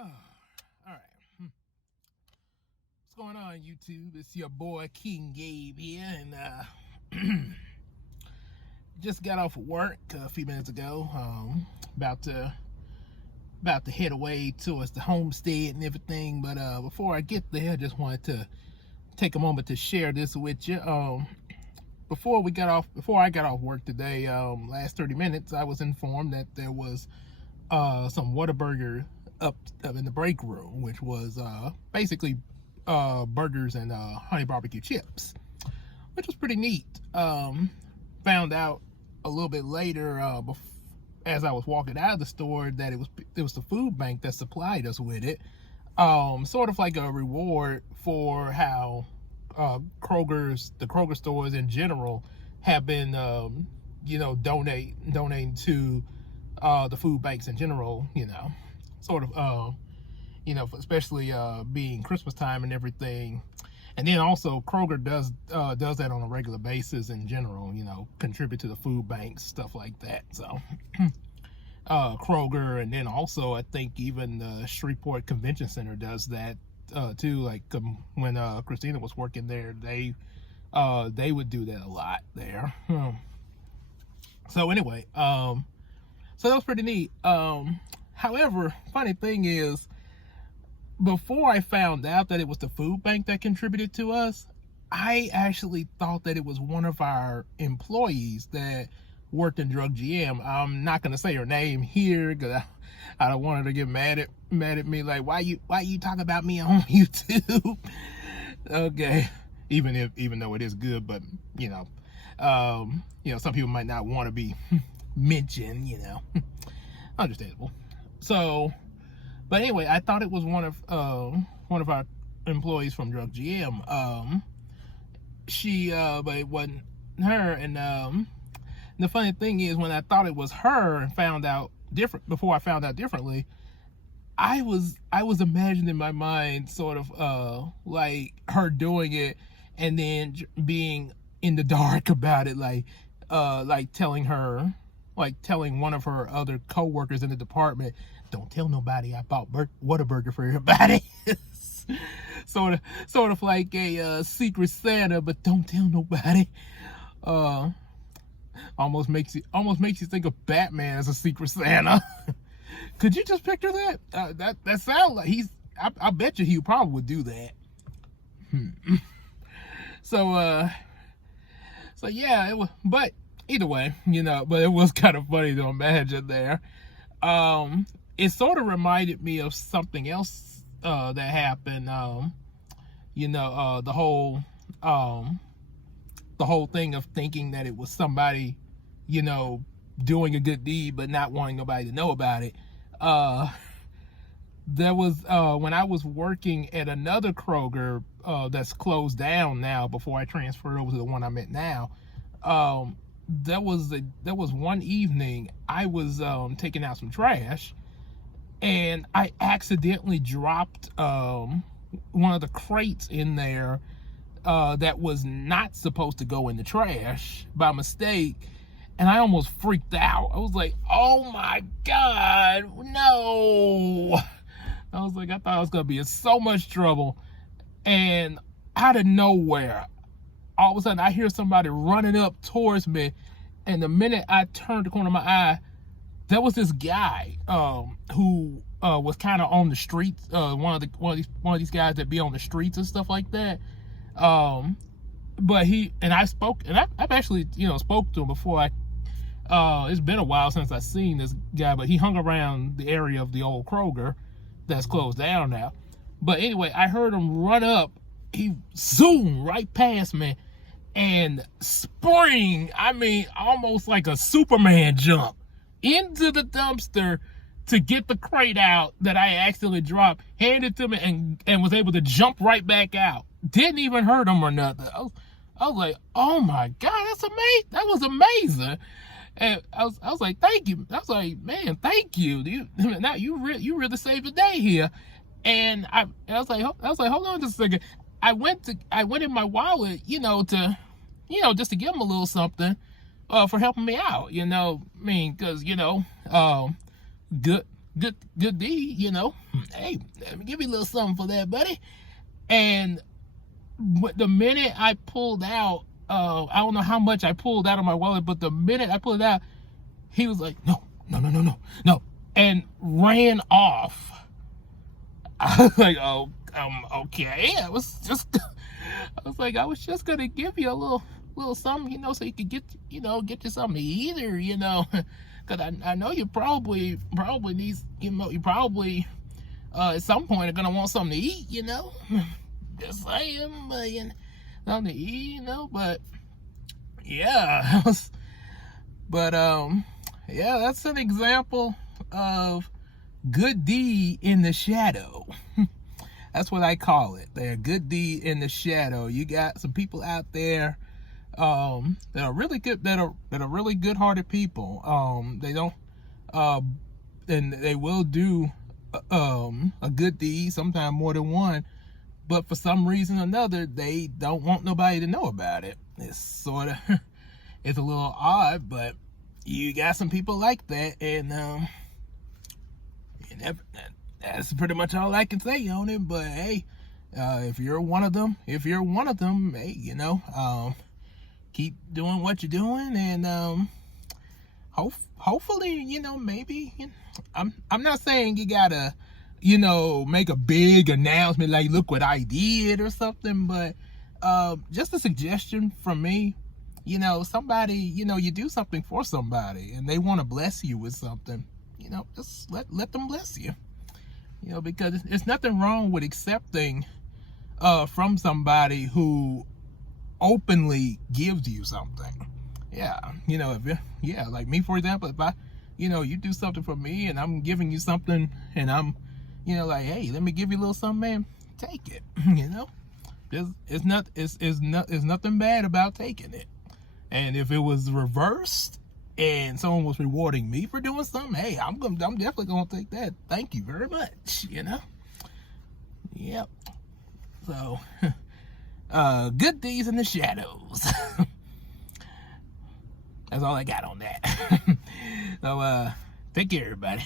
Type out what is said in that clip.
Oh, all right. What's going on, YouTube? It's your boy King Gabe here, and just got off of work a few minutes ago. About to head away towards the homestead and everything. But before I get there, I just wanted to take a moment to share this with you. Before I got off work today, last 30 minutes, I was informed that there was some Whataburger up in the break room, which was basically burgers and honey barbecue chips, which was pretty neat. Found out a little bit later, as I was walking out of the store, that it was the food bank that supplied us with it. Sort of like a reward for how the Kroger stores in general have been, donating to the food banks in general. Sort of, especially being Christmas time and everything. And then also Kroger does that on a regular basis in general, contribute to the food banks, stuff like that. So Kroger, and then also I think even the Shreveport Convention Center does that too. Like when Christina was working there, they would do that a lot there. So anyway, so that was pretty neat. However, funny thing is, before I found out that it was the food bank that contributed to us, I actually thought that it was one of our employees that worked in Drug GM. I'm not gonna say her name here because I don't want her to get mad at me. Like, why you talk about me on YouTube? Okay, even though it is good, but some people might not want to be mentioned. Understandable. So. But anyway, I thought it was one of our employees from Drug GM. But it wasn't her. And the funny thing is, when I thought it was her and found out before I found out differently, I was imagining in my mind sort of like her doing it and then being in the dark about it, like telling one of her other co-workers in the department, don't tell nobody I bought Whataburger for everybody. sort of like a secret Santa, but don't tell nobody. Almost makes you think of Batman as a secret Santa. Could you just picture that? That sounds like I bet you he probably would do that. So yeah, it was, but either way, but it was kind of funny to imagine there. It sort of reminded me of something else that happened. The whole thing of thinking that it was somebody, doing a good deed but not wanting nobody to know about it. There was when I was working at another Kroger that's closed down now before I transferred over to the one I'm at now. There was one evening I was taking out some trash, and I accidentally dropped one of the crates in there that was not supposed to go in the trash by mistake, and I almost freaked out. I was like, oh my God, no. I was like, I thought I was gonna be in so much trouble, and out of nowhere, all of a sudden I hear somebody running up towards me, and the minute I turned the corner of my eye, there was this guy who was kind of on the streets, one of these guys that be on the streets and stuff like that. But I've actually spoke to him before. It's been a while since I've seen this guy, but he hung around the area of the old Kroger that's closed down now. But anyway, I heard him run up. He zoomed right past me and spring, almost like a Superman jump into the dumpster to get the crate out that I accidentally dropped, handed to me, and was able to jump right back out. Didn't even hurt him or nothing. I was like, oh my God, that's amazing. That was amazing. And I was like, thank you. I was like, man, thank you. You really saved the day here. And I was like, hold on just a second. I went in my wallet, just to give him a little something for helping me out, because good good deed, you know. Hey, let me give you a little something for that, buddy. And the minute I pulled out, I don't know how much I pulled out of my wallet, but the minute I pulled it out, he was like, no, and ran off. I was like, oh, okay. I was just gonna give you a little something, you know, so you could get you something to eat, or, you know, because I know you probably needs, you know, you probably at some point are gonna want something to eat, you know. Just saying, but, you know, something to eat, you know. But yeah, yeah, that's an example of good deed in the shadow. That's what I call it. They're good deed in the shadow. You got some people out there that are really good, that are really good-hearted people. They don't and they will do a good deed, sometimes more than one, but for some reason or another, they don't want nobody to know about it. It's sort of it's a little odd, but you got some people like that, and that's pretty much all I can say on it. But hey, if you're one of them, hey, you know, keep doing what you're doing, and hopefully, you know, maybe, you know, I'm not saying you gotta, you know, make a big announcement like, look what I did or something, but just a suggestion from me. You know, somebody, you know, you do something for somebody and they want to bless you with something, you know, just let them bless you. You know, because there's nothing wrong with accepting from somebody who openly gives you something. Yeah, you know, like me, for example, if I, you know, you do something for me and I'm giving you something, and I'm, you know, like, hey, let me give you a little something, man, take it. You know, it's nothing bad about taking it. And if it was reversed and someone was rewarding me for doing something, hey, I'm definitely gonna take that. Thank you very much. You know. Yep. So, good deeds in the shadows. That's all I got on that. So, take care, everybody.